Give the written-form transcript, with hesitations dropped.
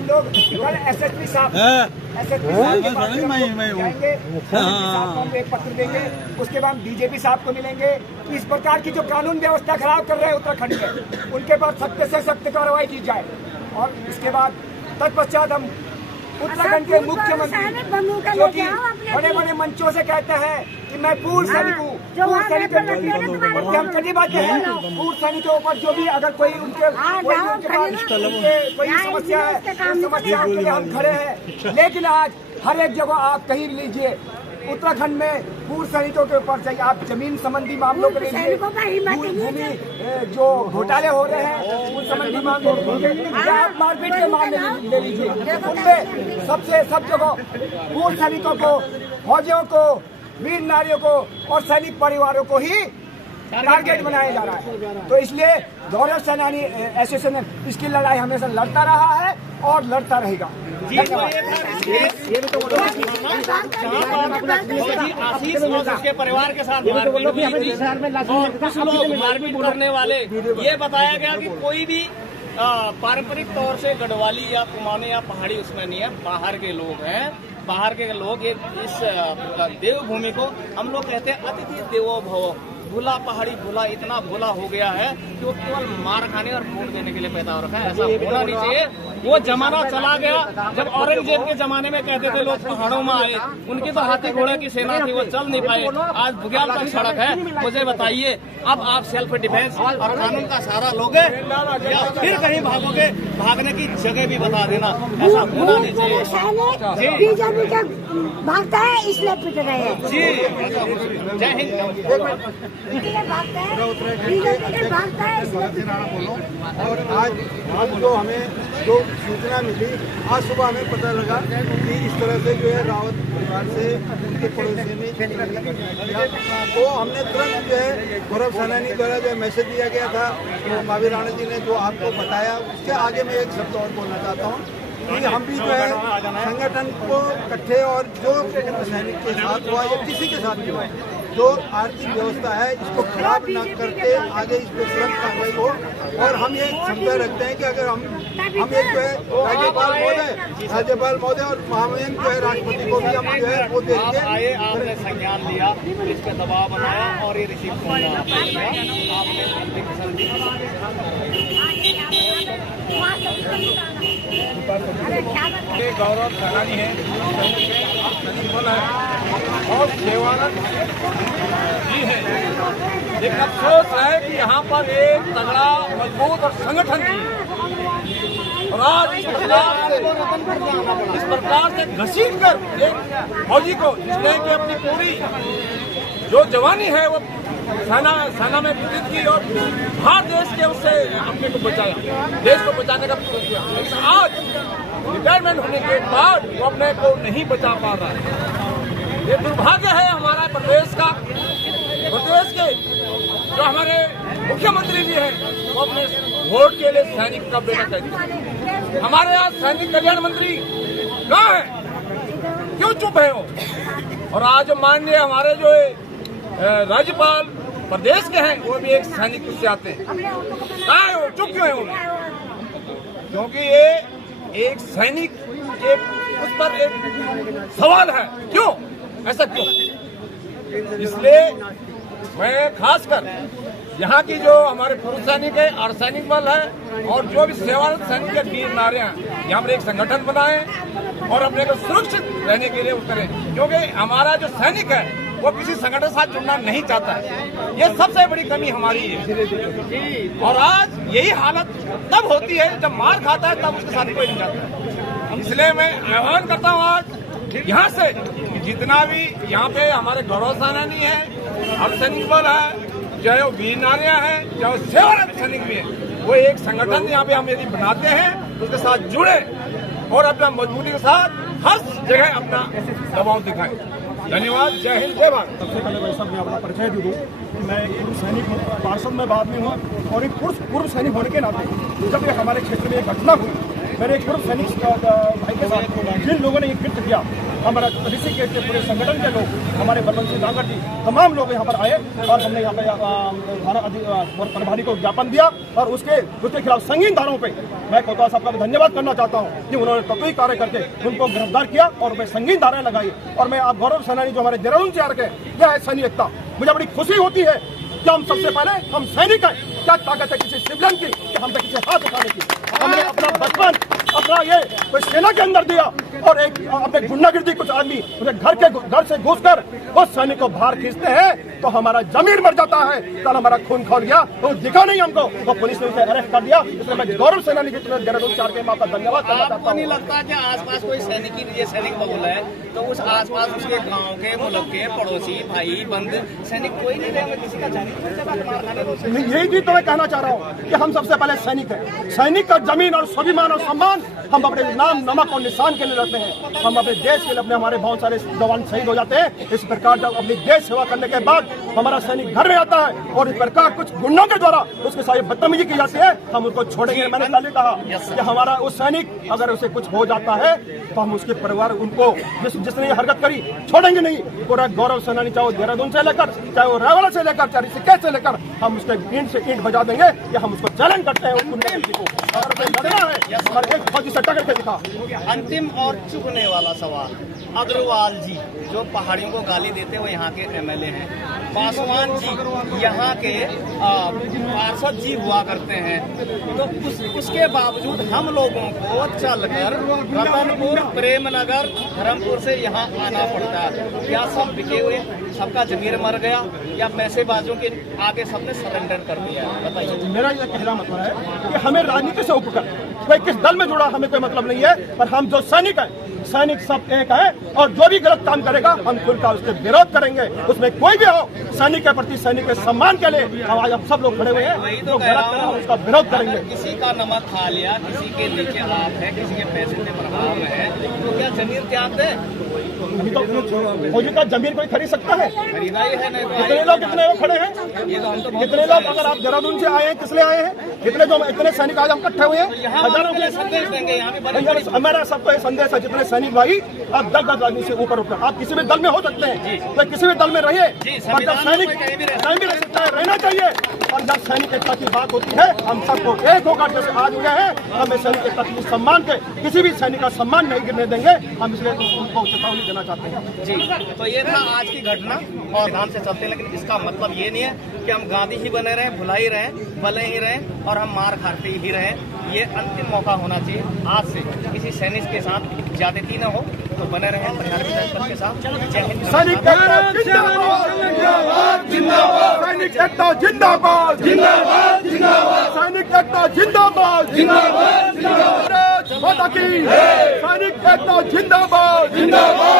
हम लोग कल एसएसपी साहब के पास जाएंगे, हम एक पत्र देंगे, उसके बाद डीजीपी साहब को मिलेंगे। इस प्रकार की जो कानून व्यवस्था खराब कर रहे हैं उत्तराखंड में, उनके पास सख्त से सख्त कार्रवाई की जाए। और इसके बाद तत्पश्चात हम उत्तराखंड के मुख्यमंत्री जो कि बड़े बड़े मंचों से कहते हैं कि मैं पूर्व सैनिक हूँ, पूर्व सैनिक हम कभी बात हैं, पूर्व सैनिकों पर जो भी अगर कोई उनके कोई समस्या है, उस समस्या के लिए हम खड़े हैं। लेकिन आज हर एक जगह आप कहीं लीजिए उत्तराखंड में पूर्व सैनिकों के ऊपर चाहिए, आप जमीन संबंधी मामलों के लिए भूमि जो घोटाले हो रहे हैं उन संबंधी मामलों या आप मारपीट के मामले ले लीजिए, उनमें सबसे सब जगह पूर्व सैनिकों को, फौजियों को, वीर नारियों को और सैनिक परिवारों को ही टारगेट बनाया जा रहा है। तो इसलिए गौरव सेनानी एसोसिएशन इसकी लड़ाई हमेशा लड़ता रहा है और लड़ता रहेगा। आशीष और उसके परिवार के साथ कुछ लोग मारपीट करने वाले, ये बताया गया कि कोई भी पारंपरिक तौर से गढ़वाली या कुमाऊनी या पहाड़ी उसमें नहीं है, बाहर के लोग हैं। बाहर के लोग इस देवभूमि को हम लोग कहते हैं अतिथि देवो भव। भूला पहाड़ी भूला इतना भूला हो गया है कि वो केवल मार खाने और वोट देने के लिए पैदा हो रखा है। ऐसा होना नहीं चाहिए। वो जमाना चला गया जब औरंगजेब के जमाने में कहते थे लोग पहाड़ों में आए, उनकी तो हाथी घोड़े की सेना थी, वो चल नहीं पाए। आज बुग्याल तक सड़क है। मुझे बताइए, अब आप सेल्फ डिफेंस और कानून का सहारा लोगे या फिर कहीं भागोगे? भागने की जगह भी बता देना, ऐसा होना नहीं चाहिए। बीजेपी का भागता है इसलिए पिट रहे हैं जी। जय हिंद। और आज जो हमें जो सूचना मिली, आज सुबह हमें पता लगा कि इस तरह से जो है रावत परिवार से उनके पड़ोसी ने, तो हमने तुरंत जो है गौरव सेनानी द्वारा जो मैसेज दिया गया था, तो महावीर राणा जी ने जो आपको बताया, उसके आगे मैं एक शब्द और बोलना चाहता हूँ कि हम भी जो है संगठन को इकट्ठे और जो सैनिक के साथ हुआ या किसी के साथ भी हुआ, जो आर्थिक व्यवस्था है इसको खराब न करके आगे इस पर तुरंत कार्रवाई हो। और हम ये क्षमता रखते हैं कि अगर हम एक जो है राज्यपाल महोदय और महामहिम जो है राष्ट्रपति को भी हम जो है वो देंगे। आपने संज्ञान लिया, इस पे दबाव बनाया और ये रिसीव किया आपने। गौरव सेनानी है और सेवारत जी है, लेकिन अफसोस है कि यहाँ पर एक तगड़ा मजबूत और संगठन नहीं है। और आज इस प्रकार से घसीट कर एक फौजी को, जिसने कि अपनी पूरी जो जवानी है वो सेना में व्यतीत की और भारत देश के उससे अपने को बचाया, देश को बचाने का प्रयास किया। लेकिन आज रिटायरमेंट होने के बाद वो अपने को नहीं बचा पा रहा है। ये दुर्भाग्य है हमारा प्रदेश का। प्रदेश के जो हमारे मुख्यमंत्री जी हैं वो अपने वोट के लिए सैनिक का बेटा कहते हैं। हमारे यहाँ सैनिक कल्याण मंत्री कहाँ है? क्यों चुप है वो? और आज माननीय हमारे जो राज्यपाल प्रदेश के हैं वो भी एक सैनिक से आते हैं। कहाँ है वो? चुप क्यों है वो? क्योंकि ये एक सैनिक उस पर एक सवाल है, क्यों ऐसा क्यों? इसलिए मैं खासकर यहाँ की जो हमारे पूर्व सैनिक है, अर्धसैनिक बल है और जो भी सेवारत सैनिक के वीर नारे हैं, यहाँ पर एक संगठन बनाए और अपने को सुरक्षित रहने के लिए उतरे। क्योंकि हमारा जो सैनिक है वो किसी संगठन के साथ जुड़ना नहीं चाहता है। ये सबसे बड़ी कमी हमारी है। और आज यही हालत तब होती है जब मार खाता है, तब उसके साथ कोई नहीं जाता है। इसलिए मैं आह्वान करता हूँ आज यहाँ से जितना भी यहाँ पे हमारे गौरव सेनानी है, अर्धसैनिक बल है, चाहे वो वीर नारियां हैं, चाहे वो सेवारत सैनिक भी है, वो एक संगठन यहाँ पे हम यदि बनाते हैं उसके साथ जुड़े और अपना मजबूती के साथ हर जगह अपना दबाव दिखाएं। धन्यवाद। जय हिंद, जय भारत। सबसे पहले वैसा मैं अपना परिचय दे दूँ कि मैं एक पूर्व सैनिक हूँ, पार्षद में बाद में हुआ और एक पूर्व सैनिक होने के नाते जब एक हमारे क्षेत्र में एक घटना हुई, मेरे एक पूर्व सैनिक भाई के साथ जिन लोगों ने ये कृत्य किया हमारा ऋषिकेश के पूरे संगठन के लोग, हमारे बलवंत सिंह नागर जी, तमाम लोग यहाँ पर आए और हमने यहाँ पे थाना प्रभारी को ज्ञापन दिया और उसके खिलाफ संगीन धाराओं पे मैं कोतवाल साहब का धन्यवाद करना चाहता हूँ कि उन्होंने तत्वी कार्य करके उनको गिरफ्तार किया और उन्हें संगीन धाराएं लगाई। और मैं आप गौरव सेनानी जो हमारे देहरादून से आ रखे यह है सैनिक एकता। मुझे बड़ी खुशी होती है कि हम सबसे पहले हम सैनिक हैं। क्या ताकत है किसी सिविलियन की कि हम पे किसी हाथ उठाने की? हमने अपना बचपन अपना ये कोई सेना के अंदर दिया और एक अपने गुंडागिर्दी कुछ आदमी उन्हें घर से घुसकर वो सैनिक को बाहर खींचते हैं तो हमारा जमीन मर जाता है। कल हमारा खून खोल गया तो दिखा नहीं हमको, तो पुलिस ने उसे अरेस्ट कर दिया। इसलिए मैं गौरव सेनानी के देहरादून चार के आपका धन्यवाद करना चाहता हूँ। आपको नहीं लगता कि आसपास कोई सैनिक बबुल है तो उस आसपास उसके गांव के मुल्क के पड़ोसी भाई बंद सैनिक कोई नहीं रहे, किसी का जमीन यही चीज तो मैं कहना चाह रहा हूँ कि हम सबसे पहले सैनिक हैं। सैनिक का जमीन और स्वाभिमान और सम्मान हम अपने नाम नमक और निशान के लिए रखते हैं। हम अपने देश के लिए अपने हमारे बहुत सारे जवान शहीद हो जाते हैं। इस प्रकार जब अपनी देश सेवा करने के बाद हमारा सैनिक घर में आता है और इस प्रकार कुछ गुंडों के द्वारा उसके साथ बदतमीजी की जाती है, हम उसको छोड़ेंगे। मैंने पहले कहा कि हमारा उस सैनिक अगर उसे कुछ हो जाता है तो हम उसके परिवार उनको जिसने ये हरकत करी छोड़ेंगे नहीं। पूरा गौरव सेनानी चाहे देहरादून से लेकर चाहे वो रायवाला से लेकर चाहे ऋषिकेश से लेकर हम उसके ईंट से ईंट बजा देंगे। कि हम उसको चैलेंज करते हैं अगर लड़ना है और एक फौजी से टक्कर के दिखा। अंतिम और चुभने वाला सवाल, अग्रवाल जी जो पहाड़ियों को गाली देते वो यहाँ के एमएलए हैं, पासवान जी यहाँ के पार्षद जी हुआ करते हैं, तो उसके बावजूद हम लोगों को चलकर रतनपुर, प्रेमनगर, धर्मपुर से यहाँ आना पड़ता है। क्या सब बिके हुए, सबका जमीर मर गया या पैसेबाजों के आगे सबने सरेंडर कर दिया? बताइए। मेरा यह कहना मतलब है कि हमें राजनीति से उपकर कोई किस दल में जुड़ा हमें कोई मतलब नहीं है, पर हम जो सैनिक हैं, सैनिक सब एक है और जो भी गलत काम करेगा हम खुलकर उसके विरोध करेंगे। उसमें कोई भी हो, सैनिक के प्रति सैनिक के सम्मान के लिए आज हम सब लोग खड़े हुए हैं। जो गलत करेगा उसका विरोध करेंगे। किसी का नमक खा लिया, किसी के नीचे हाथ है, किसी के पैसे के प्रभाव में है, तो क्या जमीन त्याग दे? फौजी का जमीन कोई खरीद सकता है? खरीदा ही है नहीं तो कितने लोग कितने लोग खड़े हैं? ये तो हम तो कितने लोग अगर आप देहरादून से आए हैं किस लिए आए हैं? इतने सैनिक आज हम इकट्ठे हुए हैं हजारों के संदेश देंगे। यहाँ भी हमारा सबको संदेश है जितने सैनिक भाई आप दल राजनीति से ऊपर उठकर आप किसी भी दल में हो सकते हैं, तो किसी भी दल में रहिए, पर जब सैनिक कहीं भी रह सकता है, रहना चाहिए। और जब सैनिक एकता की बात होती है हम सबको एक होकर जैसे आज हुए हैं, हमें सैनिक एकता की सम्मान के किसी भी सैनिक का सम्मान नहीं गिरने देंगे। हम इसलिए उनको चेतावनी देना चाहते हैं। जी, तो ये था आज की घटना और ध्यान से चलते हैं, लेकिन इसका मतलब ये नहीं है कि हम गांधी ही बने रहें, भुला ही रहें, बले ही रहें और हम मार खाते ही रहें। ये अंतिम मौका होना चाहिए आज से, किसी सैनिक के साथ ज्यादती न हो, तो बने रहें परिहार विधायक दल के साथ। जय हिंद। सैनिक एकता जिंदाबाद, जिंदाबाद। सैनिक एकता जिंदाबाद, जिंदाबाद, जिंदाबाद। सैनिक एकता जिंदाबाद, जिंदाबाद, जिंदाबाद। सैनिक एकता जिंदाबाद, जिंदाबाद।